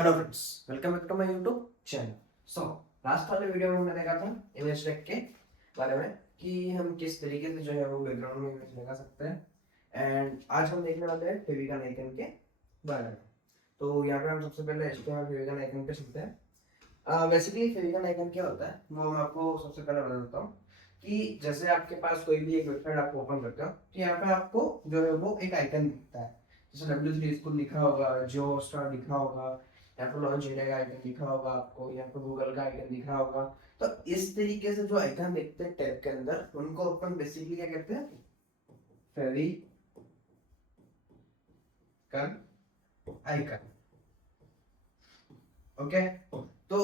Hello friends, welcome back to my YouTube channel. So last वाले video में हमने देखा था इमेज टेक के बारे में कि हम किस तरीके से जो है वो बैकग्राउंड में इमेज लगा सकते हैं। एंड आज हम देखने वाले हैं फेविगन आइकन के बारे में। तो यहाँ पे हम सबसे पहले HTML फेविगन आइकन पे चलते हैं। बेसिकली फेविगन आइकन क्या होता है वो मैं आपको सबसे पहले बता देता हूँ कि जैसे आपके पास कोई भी एक वेबसाइट आप ओपन करते हो तो यहाँ पे आपको जो है वो एक आइकन दिखता है। जैसे W3 स्कूल लिखा होगा, जियो स्टार लिखा होगा, यहाँ पे लॉन्च इंडिया का आइकन दिखा होगा आपको, यहाँ पे गूगल का आइकन दिख रहा होगा। तो इस तरीके से जो आइकन दिखते हैं टैब के अंदर उनको अपन बेसिकली क्या कहते हैं, फेविकन आइकन। ओके, तो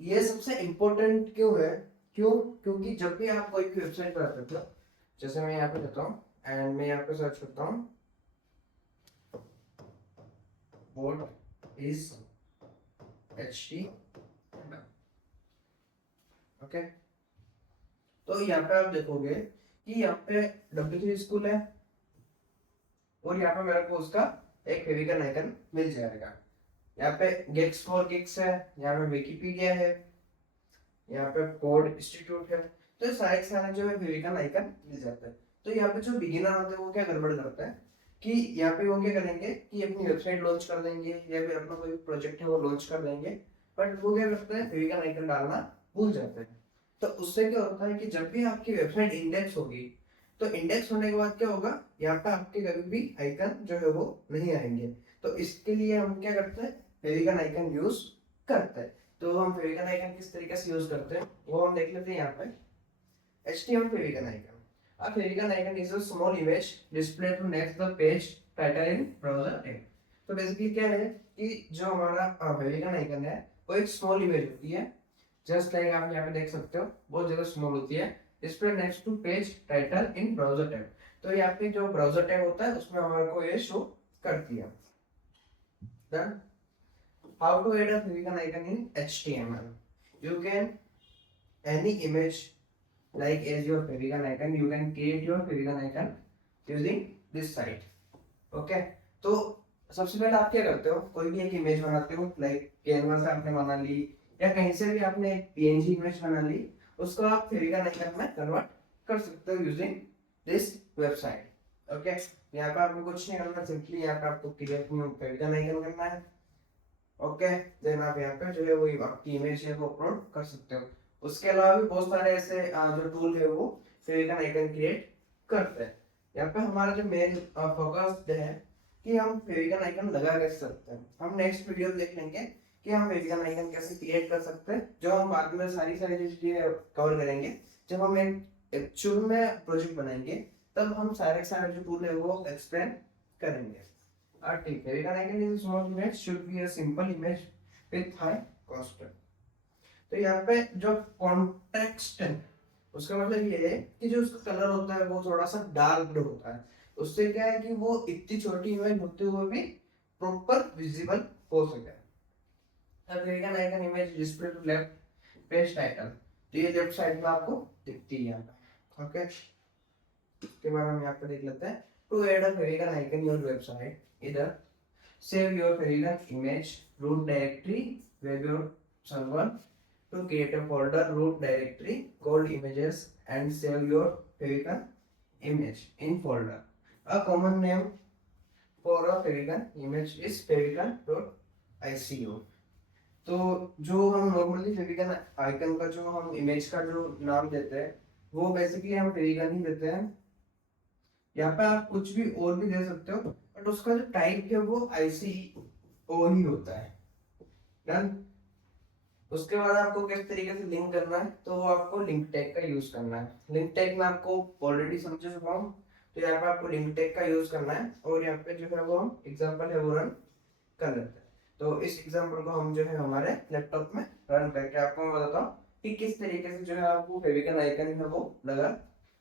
ये सबसे इम्पोर्टेंट क्यों है? क्योंकि जब भी आप कोई भी वेबसाइट पर आते हो, जैसे मैं यहाँ पे जाता हूँ एंड मैं यहाँ पे सर्च करता हूँ व्हाट इज HTML। ओके, तो यहाँ पे आप देखोगे कि यहाँ पे W3 स्कूल है और यहाँ पे मेरे को उसका एक फेविकन आइकन मिल जाएगा। यहाँ पे गेक्स फॉर गिग्स है, यहाँ पे विकिपीडिया है, यहाँ पे कोड इंस्टीट्यूट है। तो सारे सारे जो है फेविकन आइकन मिल जाता है। तो यहाँ पे जो बिगिनर होते हैं वो क्या गड़बड़ करते हैं कि यहाँ पे वो क्या करेंगे कि अपनी वेबसाइट लॉन्च कर देंगे या फिर अपना कोई प्रोजेक्ट है वो लॉन्च कर देंगे, बट वो क्या करते हैं फेविकन आइकन डालना भूल जाते हैं। तो उससे क्या होता है कि जब भी आपकी वेबसाइट इंडेक्स होगी तो इंडेक्स होने के बाद क्या होगा, यहाँ पे आपके कभी भी आइकन जो है वो नहीं आएंगे। तो इसके लिए हम क्या करते हैं, फेविकन आइकन यूज करते हैं। तो हम फेविकन आइकन किस तरीके से यूज करते हैं वो हम देख लेते हैं। यहाँ पे HTML favicon icon, a favicon icon is a small image displayed to next the page title in browser tab। तो बेसिकली क्या है कि जो हमारा फेविकन आइकन है वो एक स्मॉल इमेज होती है, जस्ट लाइक आप यहाँ पे देख सकते हो बहुत ज्यादा स्मॉल होती है, display next to page title in browser tab. तो यहाँ पे जो ब्राउजर टैब होता है उसमें हमारे को ये शो करती है। Done? How to add a favicon icon in HTML? You can any image like as your favicon icon, you can create your favicon icon using this site। Okay, तो सबसे पहले आप क्या करते हो, कोई भी एक इमेज बनाते हो, लाइक कैनवा से आपने बना ली या कहीं से भी आपने एक PNG इमेज बना ली, उसको आप फेविकन आइकन में कन्वर्ट कर सकते हो यूजिंग दिस वेबसाइट। ओके, यहाँ पे आपको कुछ नहीं करना, सिंपली यहाँ पे आपको क्रिएट न्यू फेविकन आइकन करना है। ओके, देन आप यहाँ पे जो है वो आपकी इमेज है वो अपलोड कर सकते हो। उसके अलावा भी बहुत सारे ऐसे जो टूल है वो फेविकन आइकन क्रिएट करते हैं। यहाँ पे हमारा जो मेन फोकस है कि हम फेविकन आइकन लगा कैसे सकते हैं। हम नेक्स्ट वीडियो में देख लेंगे कि हम फेविकन आइकन कैसे क्रिएट कर सकते हैं, जो हम बाद में सारी चीजें कवर करेंगे। जब हम एक शुरू में प्रोजेक्ट बनाएंगे तब हम सारे जो टूल है वो एक्सप्लेन करेंगे। ठीक है, favicon icon is small image should be a simple image with high cost. तो यहाँ पे जो कॉन्टेक्स्ट है उसका मतलब ये है कि जो उसका कलर होता है वो थोड़ा सा डार्क होता है। उससे क्या है कि वो इतनी छोटी इमेज होते हुए भी प्रॉपर विजिबल हो सके। Favicon icon image display to left page title, तो ये लेफ्ट साइड में आपको दिखती है यहाँ पे। ओके, इसके बाद हम यहाँ पे देख लेते हैं to add a favicon icon your website, इधर save your favicon image root directory where your server to create a folder root directory called images and save your favicon image in folder। A common name for a favicon image is favicon.ico। तो जो हम normally फेविकन icon का जो हम image का जो नाम देते हैं वो बेसिकली हम फेविकन ही देते हैं। यहाँ पे आप कुछ भी और भी दे सकते हो, बट उसका जो टाइप है वो ICO ही होता है। डन। उसके बाद आपको किस तरीके से लिंक करना है, तो वो आपको लिंक टैग का यूज करना है। लिंक टैग में आपको ऑलरेडी समझ चुका हूँ, तो यहाँ पे आपको लिंक टैग का यूज करना है और यहाँ पे जो है वो हम एग्जांपल है वो रन कर लेते हैं। तो इस एग्जांपल को हम जो है हमारे लैपटॉप में रन करके आपको मैं बताता हूँ कि किस तरीके से जो है आपको फेविकन आइकन है वो लगा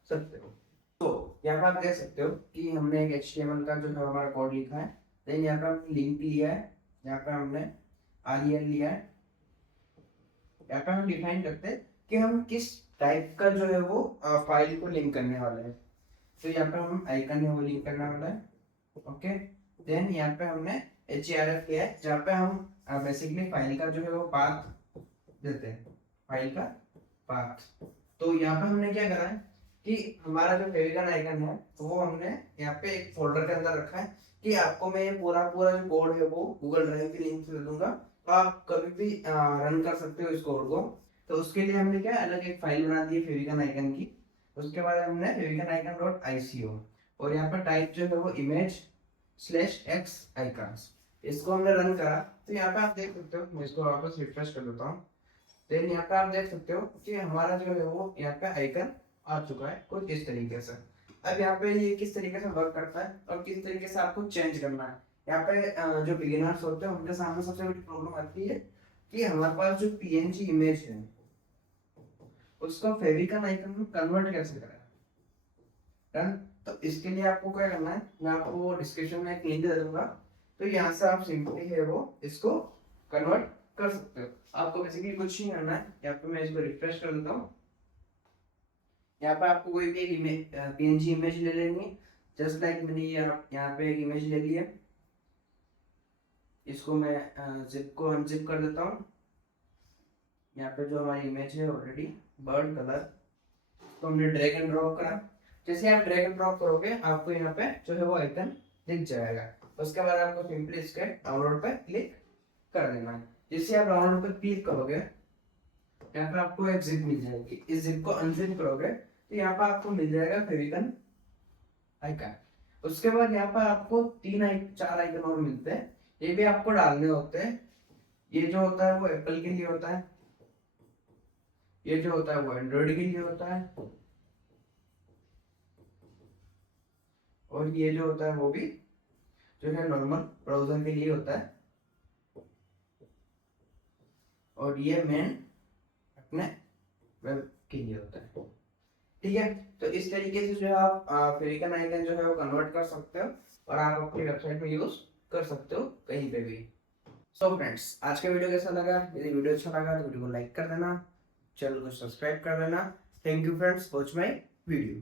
सकते हो। तो यहाँ पे आप देख सकते हो कि हमने एक HTML का जो है हमारा कोड लिखा है, देन यहाँ पे हमने लिंक लिया है, यहाँ पे हमने REL लिया है। यहाँ पे हम डिफाइन करते हैं कि हम किस टाइप का जो है वो फाइल को लिंक करने वाले हैं। तो यहाँ पे हम आइकन है वो लिंक करने वाला है। ओके, देन यहाँ पे हमने href लिया है जहाँ पे हम बेसिकली फाइल का जो है वो पाथ देते हैं, फाइल का पाथ। तो यहाँ पे हमने क्या करा है कि हमारा जो फेविकन आइकन है तो वो हमने यहाँ पे एक फोल्डर के अंदर रखा है कि आपको मैं ये पूरा पूरा जो कोड है वो गूगल ड्राइव की लिंक से दे दूंगा, तो आप कभी भी रन कर सकते हो इस कोड को। तो उसके लिए हमने क्या अलग एक फाइल बना दी है फेविकन आइकन की। उसके बाद हमने फेविकन आइकन डॉट ICO और यहाँ पर टाइप जो है वो image/x icons, इसको हमने रन करा। तो यहाँ पे आप देख सकते हो, मैं इसको वापस रिफ्रेश कर देता हूँ। देन यहाँ पे आप देख सकते हो कि हमारा जो है वो यहाँ पे आइकन आ चुका है कुछ इस तरीके से। अब यहाँ पे ये किस तरीके से वर्क करता है और किस तरीके से आपको चेंज करना है। यहाँ पे जो बिगिनर्स होते हैं उनके सामने सबसे बड़ी प्रॉब्लम आती है कि हमारे पास जो PNG इमेज है उसको फेविकन आइकन में कन्वर्ट कैसे करें। डन। तो इसके लिए आपको क्या करना है, मैं आपको डिस्क्रिप्शन में एक लिंक दे दूंगा, तो यहाँ से आप सिंपली है वो इसको कन्वर्ट कर सकते हो। आपको बेसिकली कुछ नहीं करना है। यहाँ पे मैं इसको रिफ्रेश कर देता हूँ। यहाँ पे आपको कोई भी एक इमेज PNG इमेज ले लेनी है, जस्ट लाइक मैंने यहाँ पे एक इमेज ले ली है। इसको मैं जिप को अनजिप कर देता हूँ। यहाँ पे जो हमारी इमेज है ऑलरेडी बर्ड कलर, तो हमने ड्रैग एंड ड्रॉप करा। जैसे आप ड्रैग एंड ड्रॉप करोगे आपको यहाँ पे जो है वो आइकन दिख जाएगा। उसके बाद आपको सिंपली इसके डाउनलोड पे क्लिक कर देना है। जैसे आप डाउनलोड पे क्लिक करोगे यहाँ पे आपको एक जिप मिल जाएगी। इस जिप को अनजिप करोगे तो यहाँ पे आपको मिल जाएगा फेविकन आइकन। उसके बाद यहाँ पे आपको 4 आइकन और मिलते हैं, ये भी आपको डालने होते हैं। ये जो होता है वो एप्पल के लिए होता है, ये जो होता है वो एंड्रॉइड के लिए होता है, और ये जो होता है वो भी जो है नॉर्मल ब्राउजर के लिए होता है, और ये मेन अपने वेब के लिए होता है। ठीक है, तो इस तरीके से जो है आप फेविकन आइकन जो है वो कन्वर्ट कर सकते हो और आप अपनी वेबसाइट में यूज कर सकते हो कहीं पे भी। सो फ्रेंड्स, आज का वीडियो कैसा लगा? यदि वीडियो अच्छा लगा तो वीडियो को लाइक कर देना, चैनल को सब्सक्राइब कर देना। Thank you friends, watch my video.